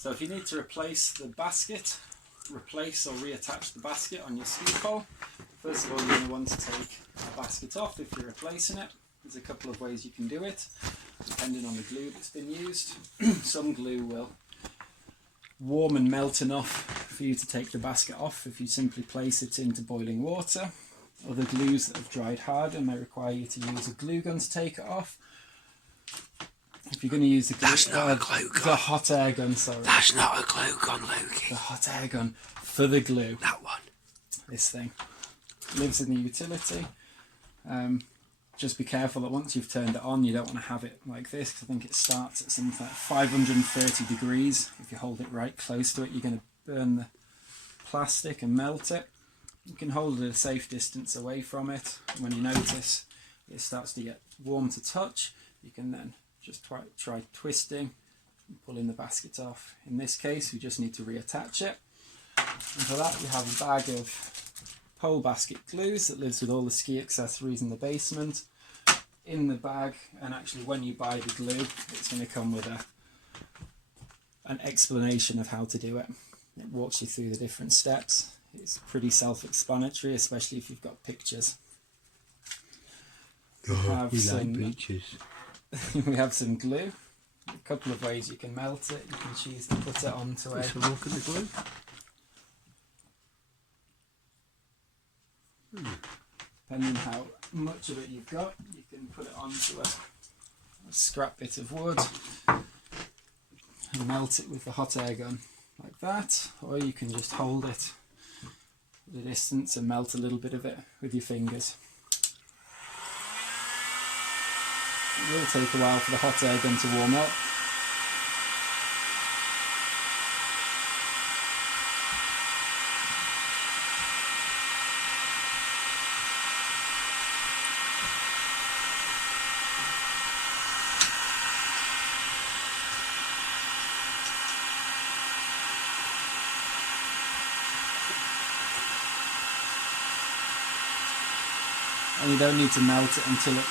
So if you need to replace the basket, replace or reattach the basket on your ski pole, first of all you're going to want to take the basket off if you're replacing it. There's a couple of ways you can do it, depending on the glue that's been used. Some glue will warm and melt enough for you to take the basket off if you simply place it into boiling water. Other glues that have dried harder may require you to use a glue gun to take it off. If you're going to use the glue, that's not a glue gun. The hot air gun, sorry. That's not a glue gun, Lukey. The hot air gun for the glue. That one. This thing lives in the utility. Just be careful that once you've turned it on, you don't want to have it like this, because I think it starts at something like 530 degrees. If you hold it right close to it, you're going to burn the plastic and melt it. You can hold it at a safe distance away from it. When you notice it starts to get warm to touch, you can then just try twisting and pulling the basket off. In this case, we just need to reattach it. And for that, we have a bag of pole basket glues that lives with all the ski accessories in the basement. In the bag, and actually when you buy the glue, it's going to come with an explanation of how to do it. It walks you through the different steps. It's pretty self-explanatory, especially if you've got pictures. Like pictures. We have some glue. A couple of ways you can melt it. You can choose to put it onto Let's have a look at the glue. Depending how much of it you've got, you can put it onto a scrap bit of wood and melt it with the hot air gun like that, or you can just hold it at a distance and melt a little bit of it with your fingers. It will take a while for the hot air gun to warm up. And you don't need to melt it until it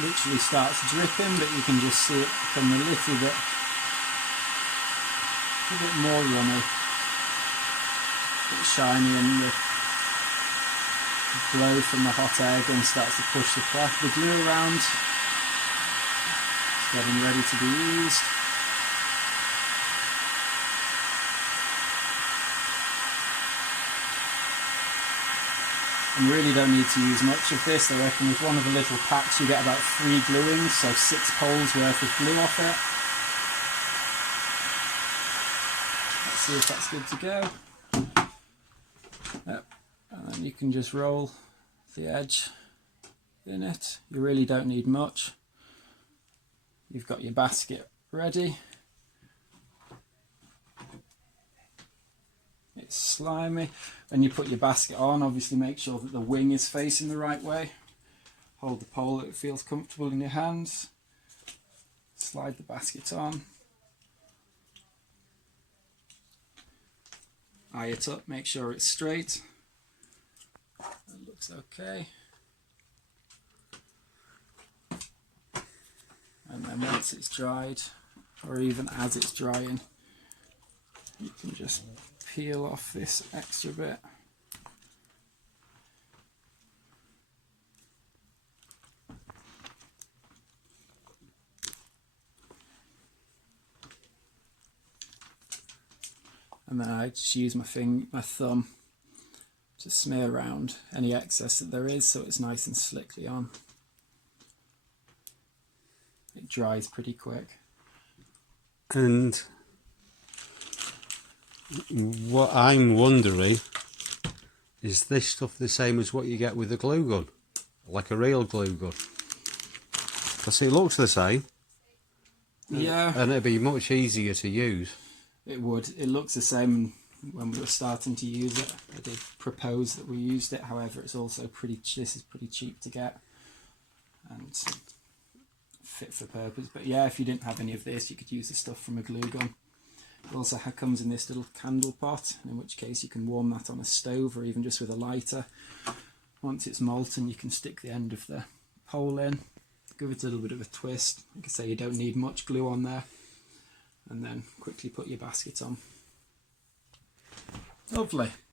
literally starts dripping, but you can just see it become a little bit more runny, a bit shiny, and the glow from the hot air gun starts to push the glue around. It's getting ready to be used. And you really don't need to use much of this. I reckon with one of the little packs you get about 3 gluings, so 6 poles worth of glue off it. Let's see if that's good to go. Yep. And then you can just roll the edge in it. You really don't need much. You've got your basket ready. It's slimy. When you put your basket on, obviously make sure that the wing is facing the right way. Hold the pole that it feels comfortable in your hands. Slide the basket on. Eye it up, make sure it's straight. It looks okay. And then once it's dried, or even as it's drying, you can just peel off this extra bit. And then I just use my thumb to smear around any excess that there is, so it's nice and slickly on. It dries pretty quick. And what I'm wondering, is this stuff the same as what you get with a glue gun? Like a real glue gun? Because it looks the same. Yeah. And it'd be much easier to use. It would. It looks the same when we were starting to use it. I did propose that we used it, however it's also this is pretty cheap to get and fit for purpose. But yeah, if you didn't have any of this, you could use the stuff from a glue gun. It also comes in this little candle pot, in which case you can warm that on a stove or even just with a lighter. Once it's molten, you can stick the end of the pole in, give it a little bit of a twist. Like I say, you don't need much glue on there. and then quickly put your basket on. Lovely.